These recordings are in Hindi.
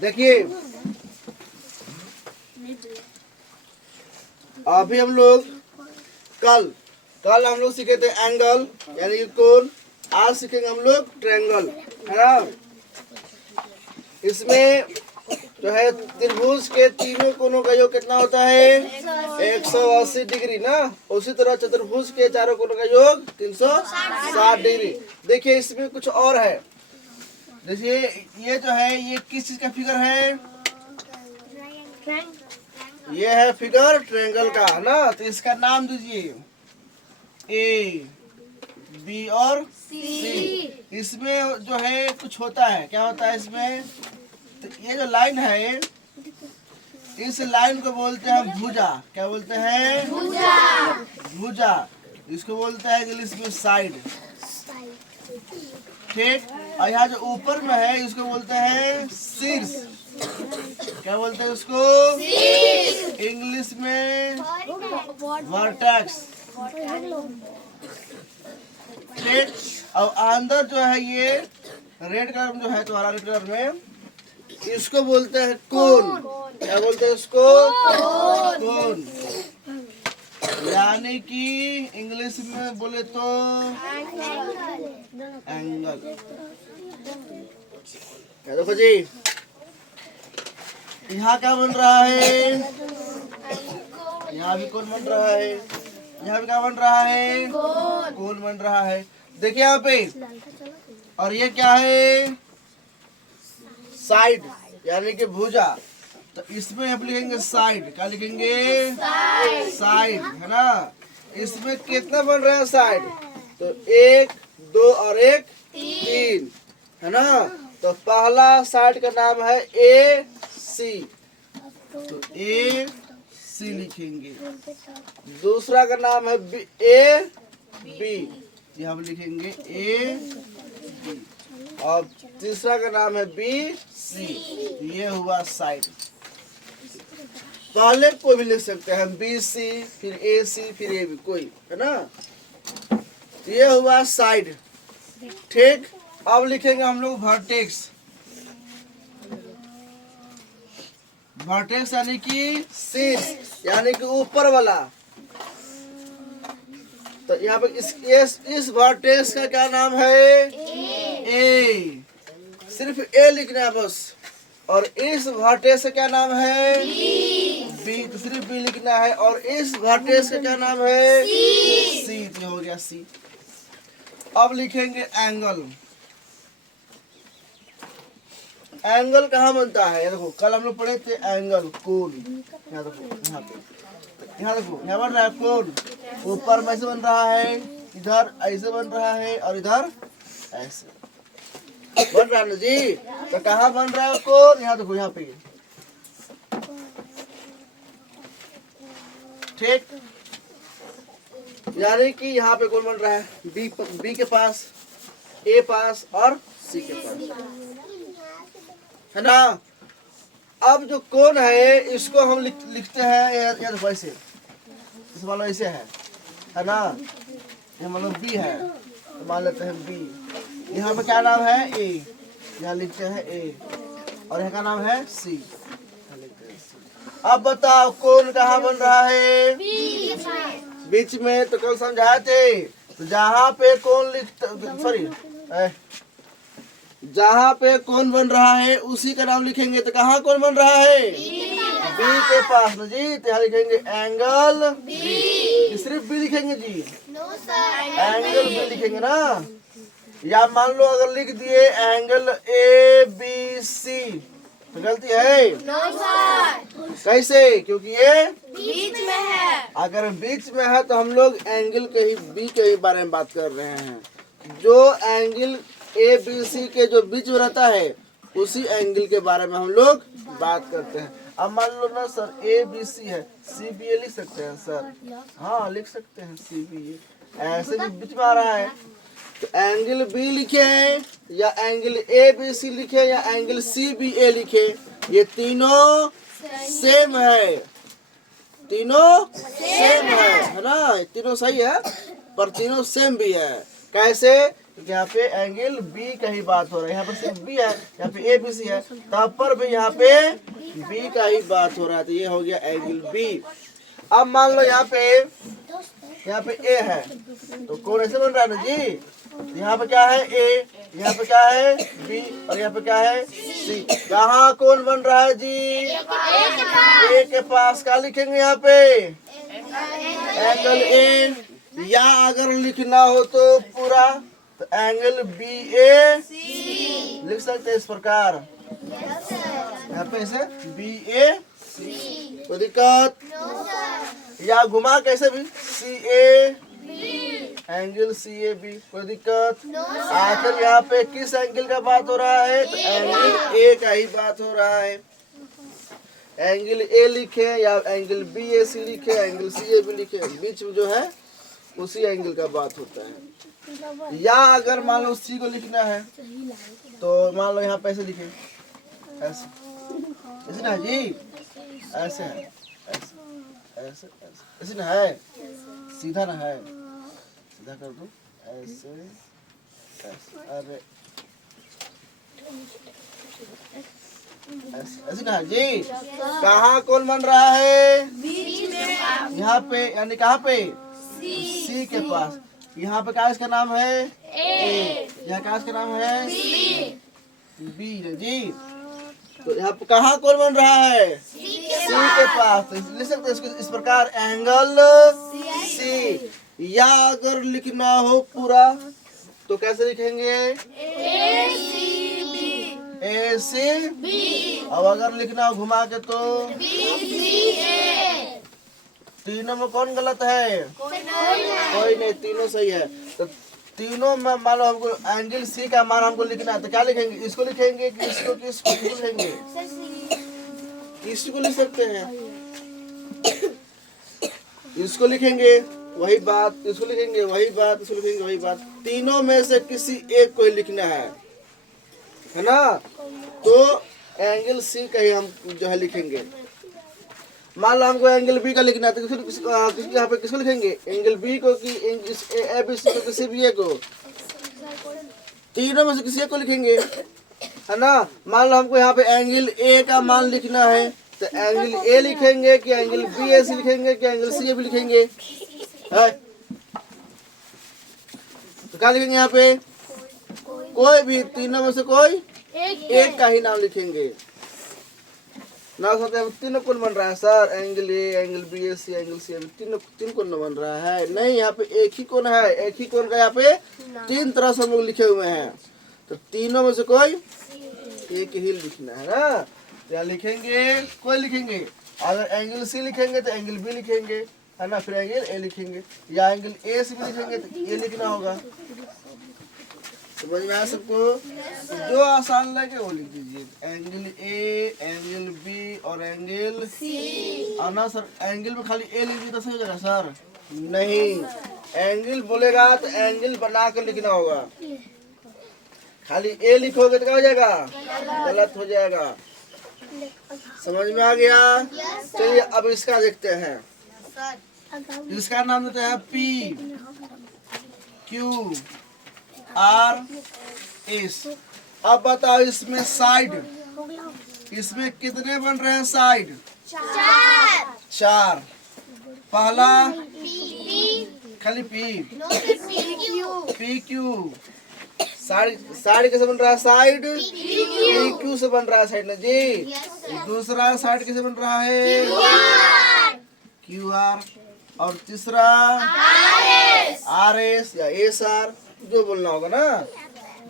देखिए अभी हम लोग कल कल हम लोग सीखे थे एंगल यानी कि कोण। आज सीखेंगे हम लोग ट्रायंगल, है ना। इसमें जो है त्रिभुज के तीनों कोनों का योग कितना होता है? 180 डिग्री ना। उसी तरह चतुर्भुज के चारों कोनों का योग 360 डिग्री। देखिए इसमें कुछ और है। देखिए ये जो है ये किस चीज का फिगर है? ये है फिगर ट्रायंगल का, है ना। तो इसका नाम दीजिए ए, बी और सी। इसमें जो है कुछ होता है, क्या होता है इसमें? तो ये जो लाइन है इस लाइन को बोलते हैं भुजा। क्या बोलते हैं? भुजा। इसको बोलते हैं इंग्लिश में साइड, ठीक। और यहाँ जो ऊपर में है इसको बोलते हैं शीर्ष। क्या बोलते हैं उसको? इंग्लिश में वर्टेक्स, ठीक। और अंदर जो है ये रेड कलर में जो है तुम्हारा रेड कलर में इसको बोलते हैं कोन। क्या बोलते हैं इसको? कोन। यानी कि इंग्लिश में बोले तो एंगल। देखो जी यहाँ क्या बन रहा है? यहाँ भी कोन बन रहा है, यहाँ भी क्या बन रहा है? कोन बन रहा है। देखिए यहाँ पे। और ये क्या है? साइड यानी कि भुजा। तो इसमें आप लिखेंगे साइड। क्या लिखेंगे? साइड, है ना। इसमें कितना बन रहा है साइड? तो 1 2 और 1 3, है ना। तो पहला साइड का नाम है ए सी, तो ए सी लिखेंगे। दूसरा का नाम है ए बी, हम लिखेंगे ए बी। और तीसरा का नाम है बी सी। ये हुआ साइड। पहले कोई भी लिख सकते हैं, बी सी फिर ए सी फिर ए बी, कोई, है ना। ये हुआ साइड, ठीक। अब लिखेंगे हम लोग वर्टेक्स। वर्टेक्स यानी कि शीर्ष, यानी कि ऊपर वाला। तो यहाँ पे इस वर्टेक्स का क्या नाम है? ए। सिर्फ ए लिखना है बस। और इस वर्टेक्स का क्या नाम है? बी। तो सिर्फ बी लिखना है। और इस वर्टेक्स का क्या नाम है? सी। तो हो गया सी। अब लिखेंगे एंगल। एंगल कहाँ बनता है? ये देखो कल हम लोग पढ़े थे एंगल, कोण। यहाँ देखो, यहाँ पे, यहाँ देखो, यहाँ बन रहा है कोण। ऊपर में ऐसे बन रहा है, इधर ऐसे बन रहा है और इधर ऐसे बन रहा है ना जी। तो कहाँ बन रहा है कोण? यहाँ देखो, यहाँ पे, ठीक। यानी कि यहाँ पे कोण बन रहा है बी के पास, ए पास और सी के पास, है ना। अब जो कोण है इसको हम लिखते हैं या तो वैसे, इस मान लो ऐसे है ना। ये मान लो बी है तो मान लेते हैं बी। यहाँ पे क्या नाम है? ए। यहाँ लिखते हैं ए। और यहाँ का नाम है सी। अब बताओ कोण कहाँ बन रहा है? बीच में। तो कल समझाए थे। तो जहाँ पे कोण जहाँ पे कोण बन रहा है उसी का नाम लिखेंगे। तो कहाँ कोण बन रहा है? बी के पास ना जी। तो यहाँ लिखेंगे एंगल बी। सिर्फ बी लिखेंगे जी? एंगल बी लिखेंगे ना। या मान लो अगर लिख दिए एंगल ए बी सी तो गलती है? कैसे? क्योंकि ये बीच में है। अगर बीच में है तो हम लोग एंगल के ही बी के ही बारे में बात कर रहे हैं। जो एंगल ए बी सी के जो बीच में रहता है उसी एंगल के बारे में हम लोग बात करते हैं। अब मान लो ना सर ए बी सी है, सी बी ए लिख सकते हैं सर? हाँ लिख सकते हैं सी बी ए, ऐसे जो बीच में आ रहा है। तो एंगल बी लिखे या एंगल ए बी सी लिखे या एंगल सी बी ए लिखे, ये तीनों सेम है। तीनों सेम है ना। तीनों सही है पर तीनों सेम भी है। कैसे? क्योंकि यहाँ पे एंगल बी का ही बात हो रहा है। यहाँ पर सिर्फ बी है, यहाँ पे ए बी सी है, तब पर भी यहाँ पे बी का ही बात हो रहा है। तो ये हो गया एंगल बी। अब मान लो यहाँ पे ए है, तो कौन ऐसे बन रहा है ना जी? यहाँ पे क्या है? ए, यहाँ पे क्या है? बी, और यहाँ पे क्या है? सी। यहाँ कौन बन रहा है जी? ए के पास क्या लिखेंगे यहाँ पे? Angle A. या अगर लिखना हो तो पूरा, तो एंगल बी ए लिख सकते हैं इस प्रकार। यहाँ पे ऐसे बी ए, कोई दिक्कत? या घुमा कैसे भी? सी ए, एंगल सी ए बी, कोई दिक्कत? आखिर यहाँ पे किस एंगल का बात हो रहा है? तो एंगल ए का ही बात हो रहा है। एंगल ए लिखे या एंगल बी ए सी लिखे, एंगल सी ए बी लिखे, बीच में जो है उसी एंगल का बात होता है। या अगर मान लो सी को लिखना है तो मान लो यहाँ पे ऐसे लिखे, ऐसे ना जी, ऐसे है, ऐसे ऐसे ना है, सीधा ना है, सीधा कर दो, ऐसे अरे ऐसे ना जी। कहाँ कौन बन रहा है? यहाँ पे, यानी कहाँ पे? सी के पास। यहाँ पे क्या इसका नाम है? ए। यहाँ क्या इसका नाम है? बी जी। तो यहाँ पे कहाँ कौन बन रहा है? सी के पास। तो लिख सकते हैं इसको इस प्रकार, एंगल सी। या अगर लिखना हो पूरा तो कैसे लिखेंगे? ए सी बी। अब अगर लिखना हो घुमा के तो तीनों में कौन गलत है? कोई नहीं, तीनों सही है। तो तीनों में मान लो हमको एंगल सी का मान हमको लिखना है, तो क्या लिखेंगे? इसको लिखेंगे कि इसको, किसको लिखेंगे? इसको लिख सकते हैं, इसको लिखेंगे वही बात, इसको लिखेंगे वही बात, इसको लिखेंगे वही बात। तीनों में से किसी एक को लिखना है ना? तो एंगल सी का ही हम जो है लिखेंगे। मान लो हमको एंगल बी का लिखना है, तो यहाँ पे किसको लिखेंगे? एंगल बी को कि ए बी सी को, किसी भी एक को, तीनों में से किसी एक को लिखेंगे, है ना? मान लो हमको यहाँ पे एंगल ए का मान लिखना है, तो एंगल ए लिखेंगे कि एंगल बी ए सी लिखेंगे कि एंगल सी ए बी लिखेंगे? है तो क्या लिखेंगे यहाँ पे? कोई भी तीनों में से कोई एक का ही नाम लिखेंगे ना। सोचते हैं तीनों कौन बन रहा है sir? Angle A, angle B A C, angle C A B, तीन कौन बन रहा है? नहीं, यहाँ पे एक ही कौन है। एक ही कौन का यहाँ पे तीन तरह से हम लोग लिखे हुए हैं, तो तीनों में से कोई एक ही लिखना है ना। तो यहाँ लिखेंगे, कोई लिखेंगे। अगर एंगल सी लिखेंगे तो एंगल बी लिखेंगे, है ना? फिर एंगल ए लिखेंगे, या एंगल ए सी भी लिखेंगे तो ये लिखना होगा। समझ में आया सबको? जो आसान लगे वो लिख दीजिए, एंगल ए, एंगल बी और एंगल सी। और ना सर एंगल में खाली ए लिख दीजिए तो सही हो जाएगा सर? नहीं, एंगल बोलेगा तो एंगल बना कर लिखना होगा। खाली ए लिखोगे तो क्या हो जाएगा? गलत हो जाएगा। समझ में आ गया? चलिए अब इसका देखते हैं। इसका नाम देते हैं पी क्यू आर एस। अब बताओ इसमें साइड, इसमें कितने बन रहे हैं साइड? चार। पहला खाली पी क्यू। साइड कैसे बन रहा है? साइड पी क्यू से बन रहा है साइड ना जी। दूसरा साइड कैसे बन रहा है? Q R. और तीसरा आर एस या एस आर, जो बोलना होगा ना।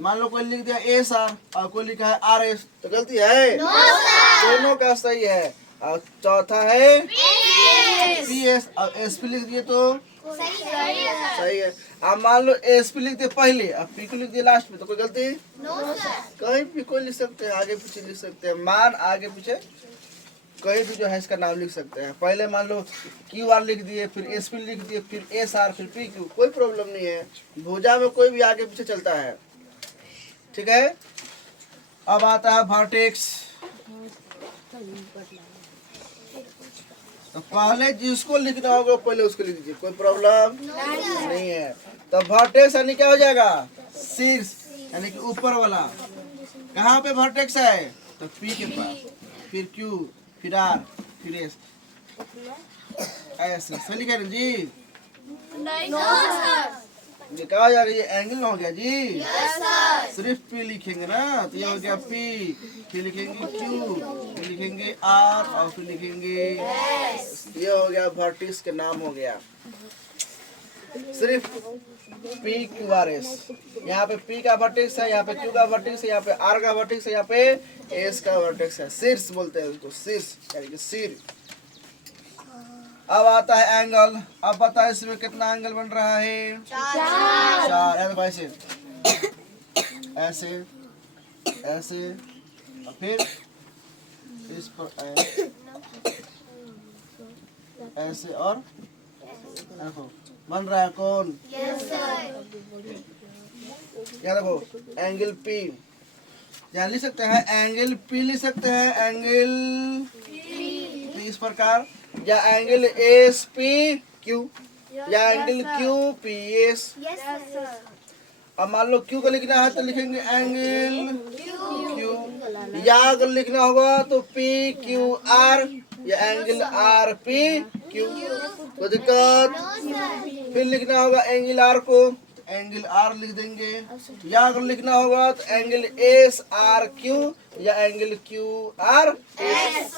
मान लो कोई लिख दिया एस आर और कोई लिखा है आर एस, तो गलती है? दोनों का सही है। और चौथा है पी एस और एस पी लिख दिए तो सही है। अब मान लो एस पी लिख दिए पहले और पी को लिख दिए लास्ट में, तो कोई गलती? कहीं भी कोई लिख सकते हैं, आगे पीछे लिख सकते हैं, मान आगे पीछे कहीं भी जो है इसका नाम लिख सकते हैं। पहले मान लो क्यू आर लिख दिए, फिर एस पी लिख दिए, फिर एस आर, फिर पी क्यू, कोई प्रॉब्लम नहीं है। भुजा में कोई भी आगे पीछे चलता है, ठीक है। अब आता है वर्टेक्स। तो पहले जिसको लिखना होगा पहले उसको लिख दीजिए, कोई प्रॉब्लम नहीं है। तो वर्टेक्स यानी क्या हो जाएगा, शीर्ष यानी कि ऊपर वाला। कहाँ पे वर्टेक्स है, तो पी के पास, फिर क्यू, फिर आर, फिर एस, ऐसे सही लिखा है जी। ये क्या हो जाएगा, ये एंगल हो गया जी। सिर्फ पी लिखेंगे ना, तो ये हो गया पी, फिर लिखेंगे क्यू, फिर लिखेंगे आर और फिर लिखेंगे ये हो गया वर्टिक्स के नाम हो गया। सिर्फ पी क्यू आर एस। यहाँ पे पी का वर्टेक्स है, यहाँ पे क्यू का वर्टेक्स है, यहाँ पे आर का वर्टेक्स है, यहाँ पे एस का वर्टेक्स है। शीर्ष बोलते हैं उसको, शीर्ष यानी कि सिर। अब आता है एंगल। अब बताए इसमें कितना एंगल बन रहा है, चार। ऐसे ऐसे ऐसे और फिर इस पर ऐसे और देखो बन रहा है कौन, यहाँ देखो एंगल पी। यहाँ लिख सकते हैं एंगल पी, लिख सकते हैं एंगल पी इस प्रकार, या एंगल एस पी क्यू, या एंगल क्यू पी एस। अब मान लो क्यू को लिखना है तो लिखेंगे एंगल क्यू, या अगर लिखना होगा तो पी क्यू आर, या एंगल आर पी क्यू। कोई दिक्कत, फिर लिखना होगा एंगल आर को, एंगल आर लिख देंगे, या अगर लिखना होगा तो एंगल एस आर क्यू, या एंगल क्यू आर एस।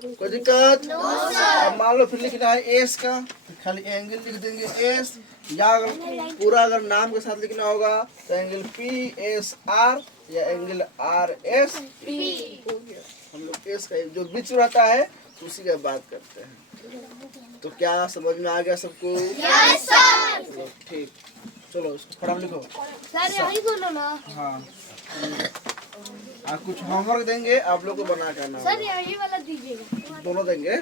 कोई दिक्कत। अब मान लो फिर लिखना है एस का, तो खाली एंगल लिख देंगे एस, या अगर पूरा अगर नाम के साथ लिखना होगा तो एंगल पी एस आर, या एंगल आर एस पी। हम लोग एस का जो बीच में रहता है उसी का बात करते हैं। तो क्या समझ में आ गया सबको? Yes sir. चलो ठीक, चलो इसको फटाफट लिखो सर, यही बोलो ना। हाँ, कुछ होमवर्क देंगे आप लोग को बना के आना। सर यही वाला दीजिएगा। दोनों देंगे।